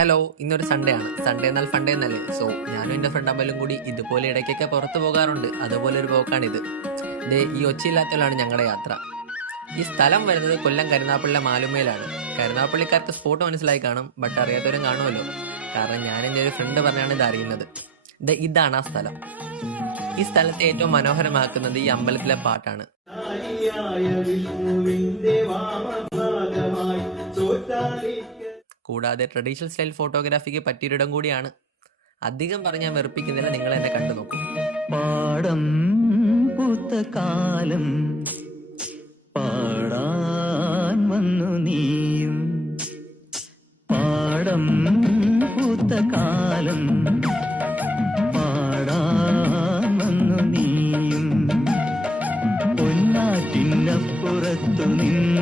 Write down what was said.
Hello, ഇന്നൊരു Sunday ആണ്. Sunday എന്നാൽ ഫണ്ടേ എന്നല്ലേ. സോ ഞാനും എൻ്റെ ഫ്രണ്ട് അമ്മലും കൂടി ഇതുപോലെ ഇടയ്ക്കൊക്കെ പുറത്ത് പോകാറുണ്ട്. അതുപോലെ ഒരു പോക്കാണിത്. ഈ ഒച്ചയില്ലാത്തവരാണ് ഞങ്ങളുടെ യാത്ര. ഈ സ്ഥലം വരുന്നത് കൊല്ലം കരുനാഗപ്പള്ളിയിലെ മാലുമേലാണ്. കരുനാഗപ്പള്ളിക്കാർക്ക് സ്പോട്ട് മനസ്സിലായി കാണും, ബട്ട് അറിയാത്തവരും കാണുമല്ലോ. കാരണം ഞാൻ എൻ്റെ ഒരു ഫ്രണ്ട് പറഞ്ഞാണ് ഇത് അറിയുന്നത്. ഇതാണ് ആ സ്ഥലം. ഈ സ്ഥലത്തെ ഏറ്റവും മനോഹരമാക്കുന്നത് ഈ അമ്പലത്തിലെ പാട്ടാണ്. കൂടാതെ ട്രഡീഷണൽ സ്റ്റൈൽ ഫോട്ടോഗ്രാഫിക്ക് പറ്റിയൊരിടം കൂടിയാണ്. അധികം പറഞ്ഞാൽ വെറുപ്പിക്കുന്നില്ല, നിങ്ങൾ എന്നെ കണ്ടു നോക്കും. പാടം പൂത്ത കാലം പാടാൻ വന്നു നീയും, പാടം പൂത്ത കാലം പാടാൻ വന്നു നീയും, പൊന്നാറ്റിനപ്പുറത്തു നിന്ന്